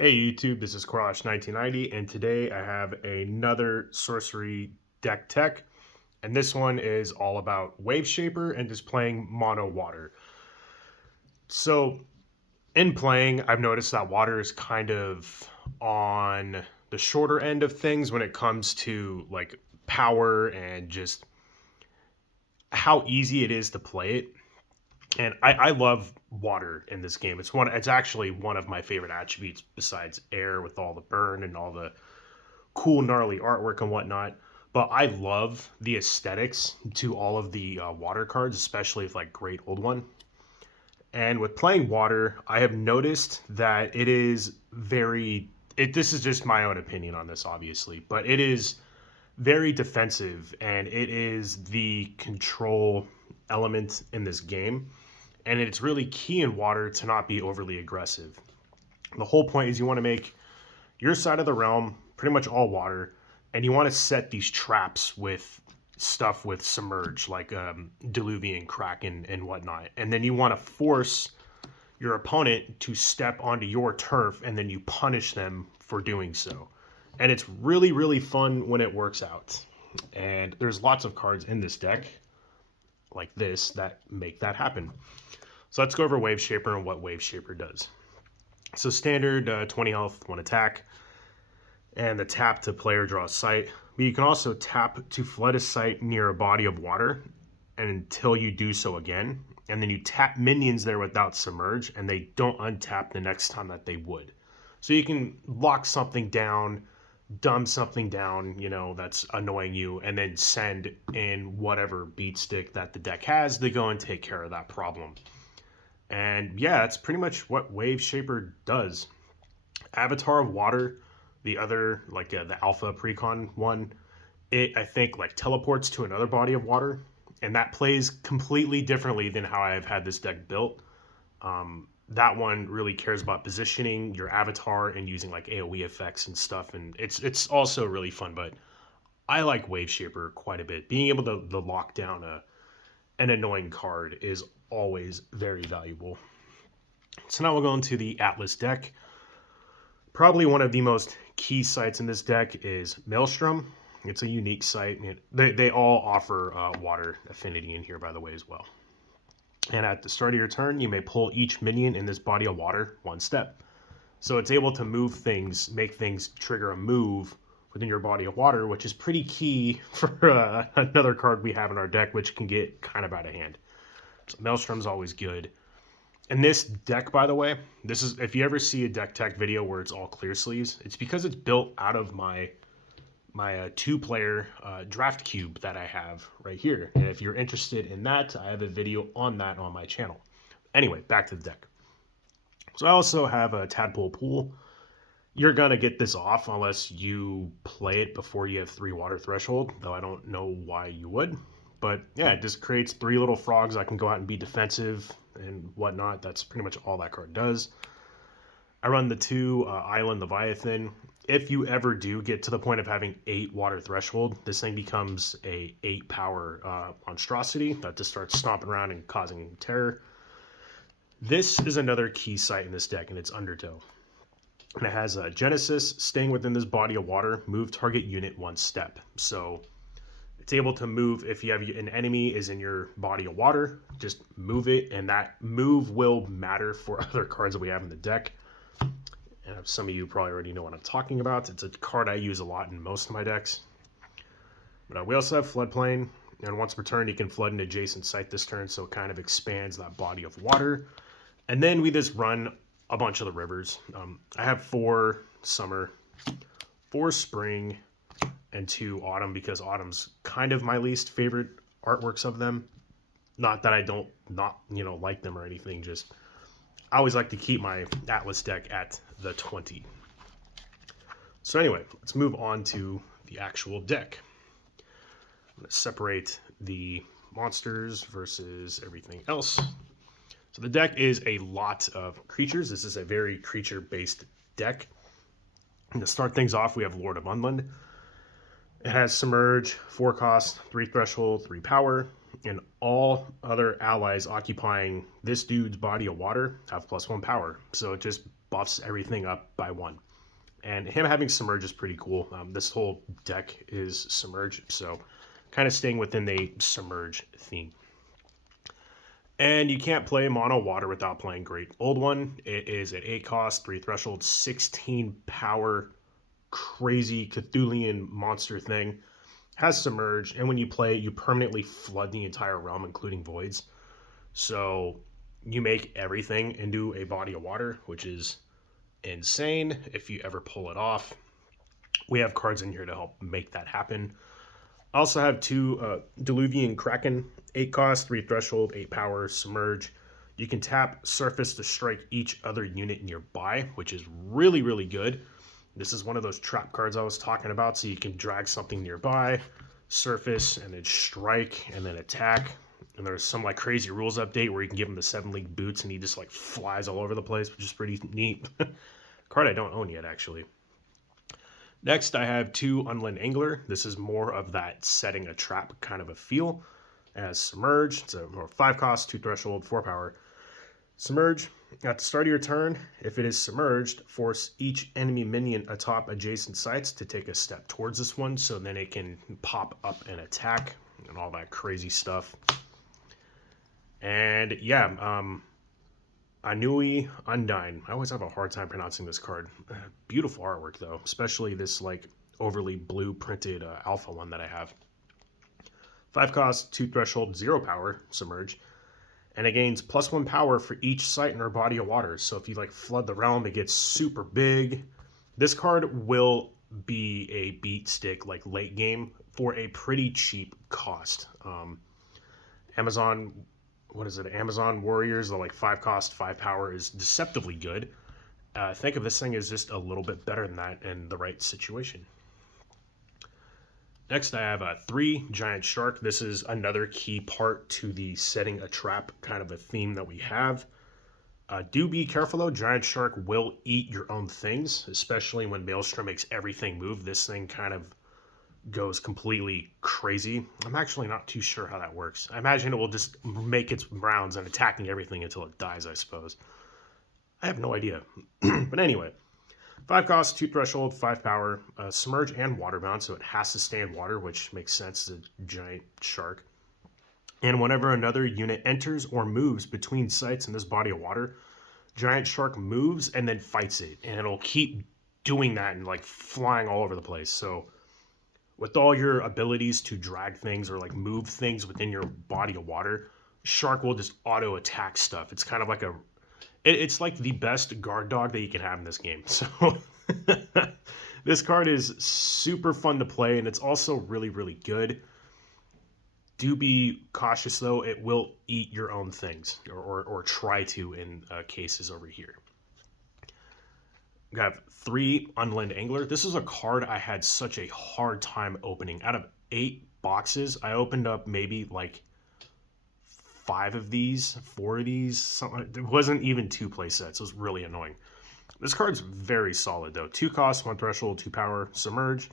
Hey YouTube, this is Crash1990, and today I have another sorcery deck tech, and this one is all about Waveshaper and just playing mono water. So in playing, I've noticed that water is kind of on the shorter end of things when it comes to like power and just how easy it is to play it. And I love water in this game. It's actually one of my favorite attributes besides air with all the burn and all the cool gnarly artwork and whatnot. But I love the aesthetics to all of the water cards, especially if like Great Old One. And with playing water, I have noticed that it is very. This is just my own opinion on this, obviously, but it is very defensive, and it is the control element in this game. And it's really key in water to not be overly aggressive. The whole point is you want to make your side of the realm pretty much all water, and you want to set these traps with stuff with submerge, like diluvian, kraken, and whatnot. And then you want to force your opponent to step onto your turf, and then you punish them for doing so. And it's really, really fun when it works out. And there's lots of cards in this deck, like this, that make that happen. So let's go over Waveshaper and what Waveshaper does. So standard 20 health, 1 attack, and the tap to player draws sight. But you can also tap to flood a site near a body of water, and until you do so again, and then you tap minions there without submerge, and they don't untap the next time that they would. So you can lock something down, dumb something down, that's annoying you, and then send in whatever beat stick that the deck has to go and take care of that problem. And yeah, that's pretty much what Waveshaper does. Avatar of Water, the other, like the Alpha Precon one, it, I think, like teleports to another body of water, and that plays completely differently than how I've had this deck built. That one really cares about positioning your avatar and using like AoE effects and stuff, and it's also really fun. But I like Waveshaper quite a bit. Being able to lock down an annoying card is always very valuable. So now we'll go into the Atlas deck. Probably one of the most key sites in this deck is Maelstrom. It's a unique site. They all offer water affinity in here, by the way, as well. And at the start of your turn, you may pull each minion in this body of water one step. So it's able to move things, make things trigger a move within your body of water, which is pretty key for another card we have in our deck, which can get kind of out of hand. So Maelstrom's always good. And this deck, by the way, this is, if you ever see a deck tech video where it's all clear sleeves, it's because it's built out of my two-player draft cube that I have right here. And if you're interested in that, I have a video on that on my channel. Anyway, back to the deck. So I also have a tadpole pool. You're going to get this off unless you play it before you have 3 water threshold, though I don't know why you would. But yeah, it just creates 3 little frogs. I can go out and be defensive and whatnot. That's pretty much all that card does. I run the 2 island leviathan. If you ever do get to the point of having 8 water threshold, this thing becomes a 8 power monstrosity that just starts stomping around and causing terror. This is another key site in this deck, and it's undertow. And it has a Genesis, staying within this body of water, move target unit 1 step. So it's able to move if you have an enemy is in your body of water, just move it, and that move will matter for other cards that we have in the deck. And some of you probably already know what I'm talking about. It's a card I use a lot in most of my decks. But we also have floodplain, and once per turn you can flood an adjacent site this turn, so it kind of expands that body of water. And then we just run a bunch of the rivers. I have 4 summer, 4 spring, and 2 autumn, because autumn's kind of my least favorite artworks of them. Not that I don't like them or anything, just I always like to keep my Atlas deck at the 20. So anyway, let's move on to the actual deck. I'm going to separate the monsters versus everything else. So the deck is a lot of creatures. This is a very creature-based deck. And to start things off, we have Lord of Unland. It has Submerge, 4 cost, 3 threshold, 3 power, and all other allies occupying this dude's body of water have +1 power. So it just buffs everything up by 1. And him having Submerge is pretty cool. This whole deck is Submerge, so kind of staying within the Submerge theme. And you can't play mono water without playing Great Old One. It is at 8 cost, 3 threshold, 16 power, crazy Cthulhian monster thing. Has Submerge, and when you play it, you permanently flood the entire realm, including voids. So you make everything into a body of water, which is insane if you ever pull it off. We have cards in here to help make that happen. I also have 2 diluvian kraken, 8 cost, 3 threshold, 8 power, Submerge. You can tap surface to strike each other unit nearby, which is really, really good. This is one of those trap cards I was talking about, so you can drag something nearby, surface, and then strike, and then attack. And there's some like crazy rules update where you can give him the 7-league boots and he just like flies all over the place, which is pretty neat. Card I don't own yet, actually. Next, I have 2 Unland Angler. This is more of that setting a trap kind of a feel. As Submerge, it's a more 5 cost, 2 threshold, 4 power. Submerge, at the start of your turn, if it is submerged, force each enemy minion atop adjacent sites to take a step towards this one, so then it can pop up and attack and all that crazy stuff. And yeah, anui, undine. I always have a hard time pronouncing this card. Beautiful artwork though, especially this like overly blue printed alpha one that I have. 5 cost, 2 threshold, 0 power, Submerge. And it gains +1 power for each site in our body of water. So if you like flood the realm, it gets super big. This card will be a beat stick like late game for a pretty cheap cost. Amazon, what is it? Amazon Warriors, the like 5 cost, 5 power is deceptively good. Think of this thing as just a little bit better than that in the right situation. Next, I have a 3 giant shark. This is another key part to the setting a trap kind of a theme that we have. Do be careful though, giant shark will eat your own things, especially when Maelstrom makes everything move. This thing kind of goes completely crazy. I'm actually not too sure how that works. I imagine it will just make its rounds and attacking everything until it dies, I suppose. I have no idea. But anyway, 5 cost, 2 threshold, 5 power, Submerge and waterbound, so it has to stay in water, which makes sense. It's a giant shark. And whenever another unit enters or moves between sites in this body of water, giant shark moves and then fights it, and it'll keep doing that and like flying all over the place. So with all your abilities to drag things or like move things within your body of water, shark will just auto attack stuff. It's kind of like it's like the best guard dog that you can have in this game. So this card is super fun to play, and it's also really, really good. Do be cautious though, it will eat your own things, or try to in cases over here. We have 3 Unland Angler. This is a card I had such a hard time opening. Out of 8 boxes, I opened up maybe like 5 of these, 4 of these, something. It wasn't even 2 play sets. It was really annoying. This card's very solid though. 2 cost, 1 threshold, 2 power, Submerge.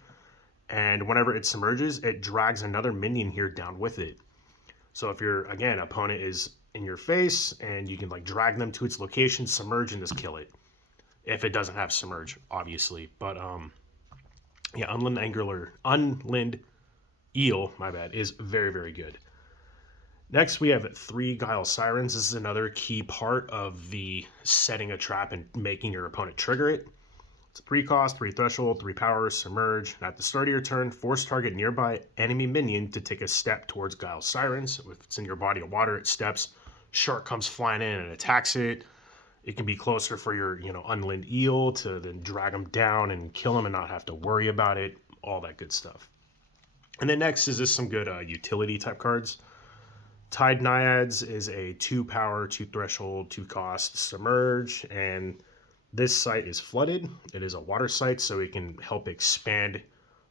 And whenever it submerges, it drags another minion here down with it. So if your, again, opponent is in your face and you can like drag them to its location, submerge and just kill it. If it doesn't have Submerge, obviously. But yeah, Unland Eel, my bad, is very, very good. Next, we have 3 Guile Sirens. This is another key part of the setting a trap and making your opponent trigger it. It's a 3 cost, 3 threshold, 3 power, Submerge. At the start of your turn, force target nearby enemy minion to take a step towards Guile Sirens. If it's in your body of water, it steps. Shark comes flying in and attacks it. It can be closer for your, Unland Eel to then drag them down and kill them and not have to worry about it. All that good stuff. And then next is just some good utility type cards. Tide Naiads is a 2 power, 2 threshold, 2 cost, Submerge, and this site is flooded. It is a water site, so it can help expand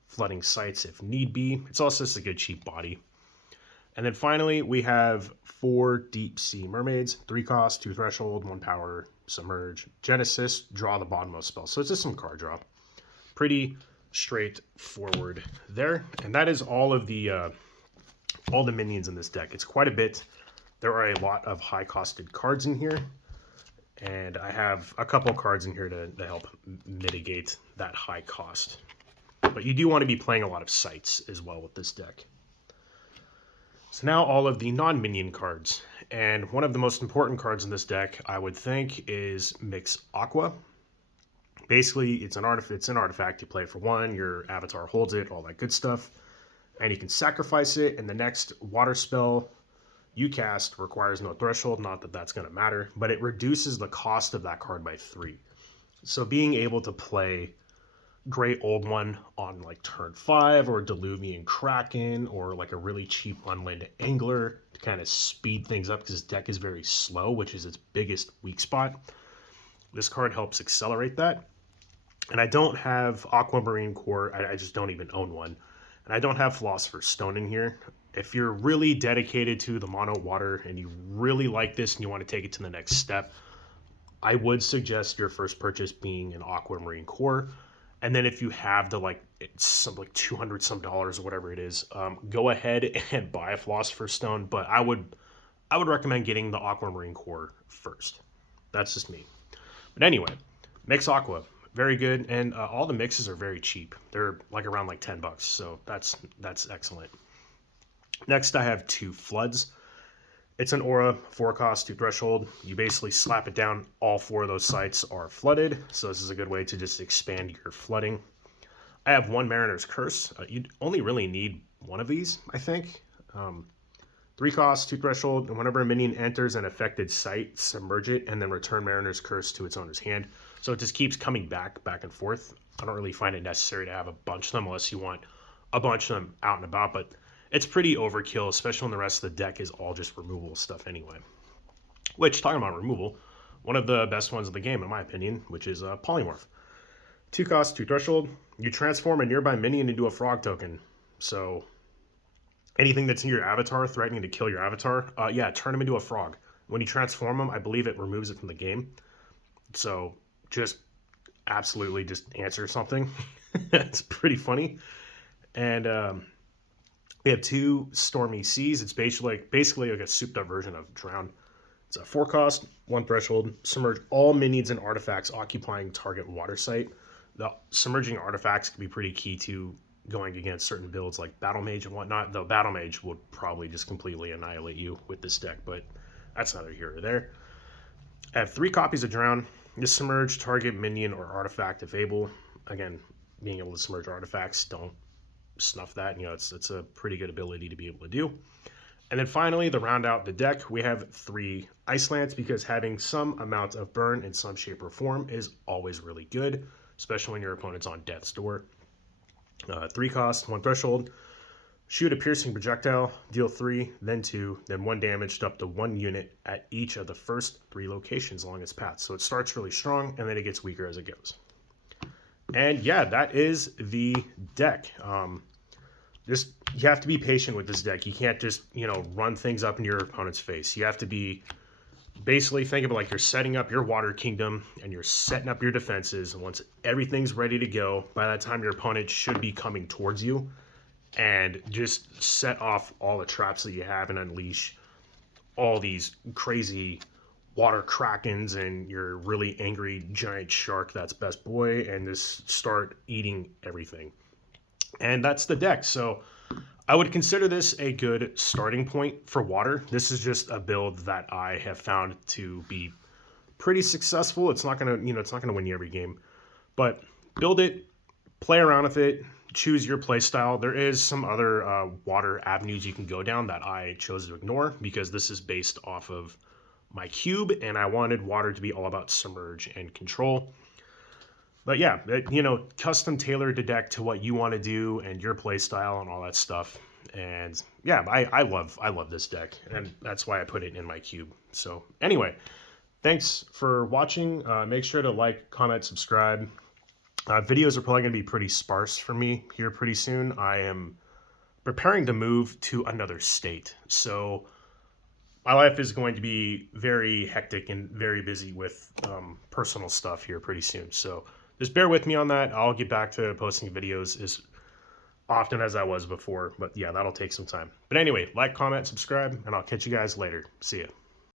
flooding sites if need be. It's also just a good cheap body. And then finally, we have 4 deep sea mermaids, 3 cost, 2 threshold, 1 power, Submerge, Genesis, draw the bottommost spell. So it's just some card draw. Pretty straightforward there. And that is all the minions in this deck. It's quite a bit. There are a lot of high-costed cards in here. And I have a couple cards in here to help mitigate that high cost. But you do want to be playing a lot of sites as well with this deck. So now all of the non-minion cards. And one of the most important cards in this deck, I would think, is Mix Aqua. Basically, it's an artifact. You play it for 1, your avatar holds it, all that good stuff. And you can sacrifice it, and the next water spell you cast requires no threshold. Not that that's going to matter, but it reduces the cost of that card by 3. So being able to play Great Old One on like turn 5, or Diluvian Kraken, or like a really cheap unland angler to kind of speed things up because this deck is very slow, which is its biggest weak spot. This card helps accelerate that. And I don't have Aquamarine Core. I just don't even own one. And I don't have Philosopher's Stone in here. If you're really dedicated to the mono water and you really like this and you want to take it to the next step, I would suggest your first purchase being an Aquamarine Core. And then if you have the it's some like $200 some or whatever it is, go ahead and buy a Philosopher's Stone. But I would recommend getting the Aquamarine Core first. That's just me. But anyway, Mix Aqua, very good, and all the mixes are very cheap. They're like around like $10, so that's excellent. Next, I have 2 Floods. It's an aura, 4 cost, 2 threshold. You basically slap it down. All 4 of those sites are flooded, so this is a good way to just expand your flooding. I have 1 Mariner's Curse. You only really need 1 of these, I think. 3 cost, 2 threshold, and whenever a minion enters an affected site, submerge it, and then return Mariner's Curse to its owner's hand. So it just keeps coming back and forth. I don't really find it necessary to have a bunch of them unless you want a bunch of them out and about, but it's pretty overkill, especially when the rest of the deck is all just removal stuff anyway. Which, talking about removal, one of the best ones in the game, in my opinion, which is pollimorph. 2 cost, 2 threshold. You transform a nearby minion into a frog token. So anything that's in your avatar threatening to kill your avatar, turn them into a frog. When you transform them, I believe it removes it from the game. So just absolutely just answer something. It's pretty funny. And we have 2 Stormy Seas. It's basically like a souped up version of Drown. It's a 4 cost, 1 threshold. Submerge all minions and artifacts occupying target water site. The submerging artifacts can be pretty key to going against certain builds like Battle Mage and whatnot. Though Battle Mage will probably just completely annihilate you with this deck, but that's neither here or there. I have 3 copies of Drown. Just submerge target minion or artifact if able. Again, being able to submerge artifacts, don't snuff that. You know, it's a pretty good ability to be able to do. And then finally, to round out the deck, we have 3 Ice Lands, because having some amount of burn in some shape or form is always really good, especially when your opponent's on death's door. 3 cost, 1 threshold. Shoot a piercing projectile, deal 3, then 2, then 1 damage up to 1 unit at each of the first 3 locations along its path. So it starts really strong, and then it gets weaker as it goes. And yeah, that is the deck. You have to be patient with this deck. You can't just, run things up in your opponent's face. You have to be basically, think of it like you're setting up your water kingdom and you're setting up your defenses. And once everything's ready to go, by that time your opponent should be coming towards you, and just set off all the traps that you have and unleash all these crazy water krakens and your really angry giant shark that's best boy, and just start eating everything. And that's the deck. So I would consider this a good starting point for water. This is just a build that I have found to be pretty successful. It's not gonna, it's not gonna win you every game, but build it, play around with it, choose your play style. There is some other water avenues you can go down that I chose to ignore, because this is based off of my cube, and I wanted water to be all about submerge and control. But yeah, custom tailored the deck to what you want to do and your play style and all that stuff. And yeah, I love this deck, and that's why I put it in my cube. So anyway, thanks for watching. Make sure to like, comment, subscribe. Videos are probably going to be pretty sparse for me here pretty soon. I am preparing to move to another state, so my life is going to be very hectic and very busy with personal stuff here pretty soon. So just bear with me on that. I'll get back to posting videos as often as I was before. But yeah, that'll take some time. But anyway, like, comment, subscribe, and I'll catch you guys later. See ya.